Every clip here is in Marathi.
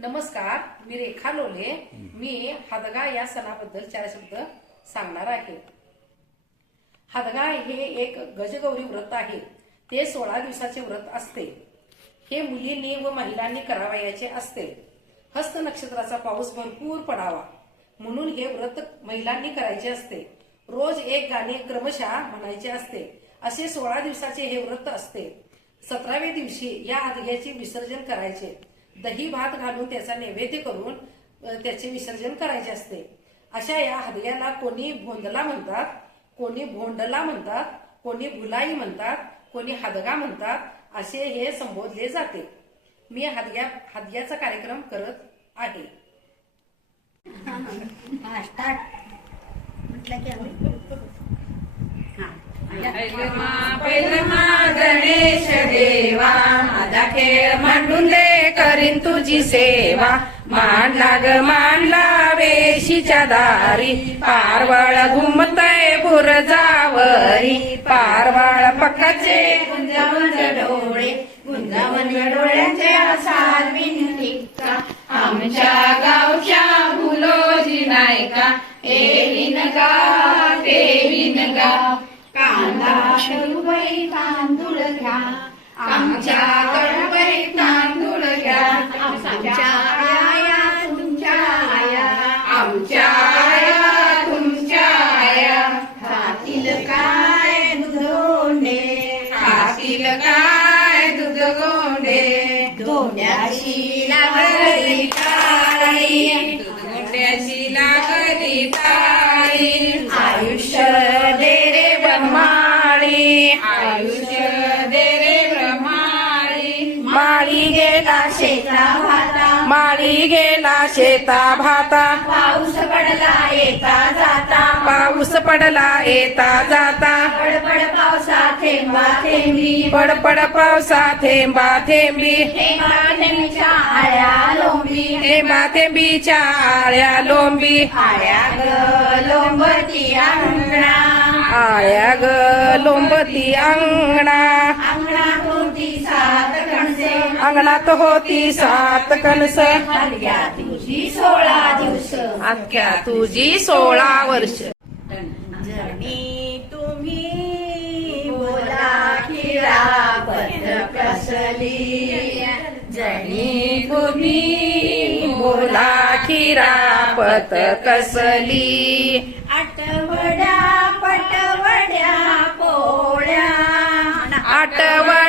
नमस्कार मी रेखा लोले. मी हदगा या सणाबद्दल चार शब्द सांगणार आहे. हदगा हे एक गजगौरी व्रत आहे. ते सोळा दिवसाचे व्रत असते. हे मुलींनी व महिलांनी करावयाचे असते. हस्त नक्षत्राचा पाऊस भरपूर पडावा. म्हणून हे व्रत महिलांनी करायचे असते. रोज एक गाणे क्रमशः म्हणायचे असते. असे सोळा दिवसाचे हे व्रत असते. सतराव्या दिवशी या हदग्याचे विसर्जन करायचे. दही भात घालून त्याचा नैवेद्य करून त्याचे विसर्जन करायचे असते. अशा या हदग्याला कोणी भोंदला म्हणतात कोणी भोंडला म्हणतात कोणी भुलाई म्हणतात कोणी हदगा म्हणतात असे हे संबोधले जाते. मी हदग्या हदग्याचा कार्यक्रम करत आहे. हा स्टार्ट म्हटलं की आम्ही? हा. गणेश देवा माझा खेळ मांडून दे. करीन तुझी सेवा. मांडला ग मांडला वेशीच्या दारी. पारवळ घुमतय बुरजावरी पारवळ पक्काचे गुंजावंज डोळे. गुंजावंज डोळ्याचे असाल विनतिका आमच्या गावच्या फुलोजी नायका. एविन गा तेविन गा कांदा शरुबाई तांदूळ घ्या. लागली ताई. लागली ताई आयुष्य दे रे ब्रह्माळी आयुष्य दे रे ब्रह्माळी माळी गेला शेता भाता. माळी गेला शेता भाता. पाऊस पडला येता जाता. पाऊस पडला येता जाता. पडपड पावसा थेंबा थेंबी. पडपड पावसा थेंबा थेंबी. थेंबा थेंबीच्या आळ्या लोंबी. थेंबा थेंबीच्या आळ्या लोंबी. आळ्या ग लोंबती अंगणा. आळ्या ग लोंबती अंगणा. अंगणात होती सात कणसे. अंगणात होती सात कणस. सोळा दिवस. अख्ख्या तुझी सोळा वर्ष. कसली जणी तुम्ही बोला खिरापत कसली. आठवड्या पटवड्या पोळ्या आठवड्या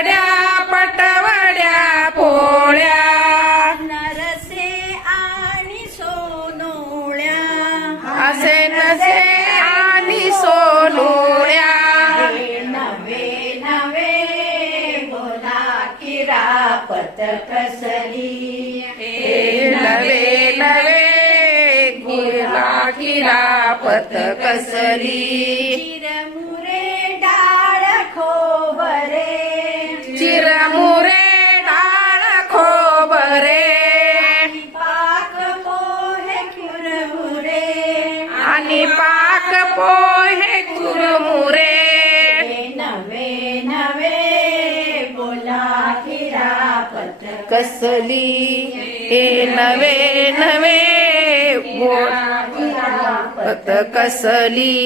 बोला किरापत कसली हे नवे नवे बोला खिरापत कसली चिरमुरे डाळ खोबरे। चिरमुरे डाळ खोबरे। पाक पोहे कुरमुरे। आणि पाक पोहे कुरमुरे। कसली? हे नवे नवे पत कसली?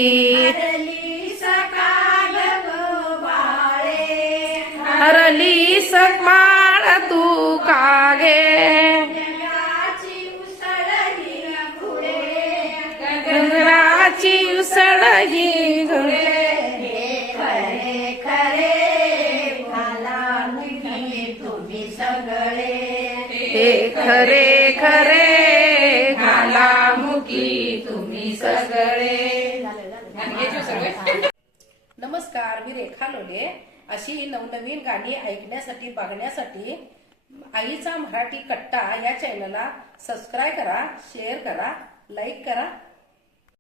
हरली सकमाळ तू कागे? गगनाची उसळ ही गुळे हे खरे खरे. घाला मुकी तुम्ही सगळे. नमस्कार मी रेखा लोले. अशी नवनवीन गाणी ऐकण्यासाठी बघण्यासाठी आईचा मराठी कट्टा या चॅनलला सबस्क्राईब करा शेअर करा लाईक करा.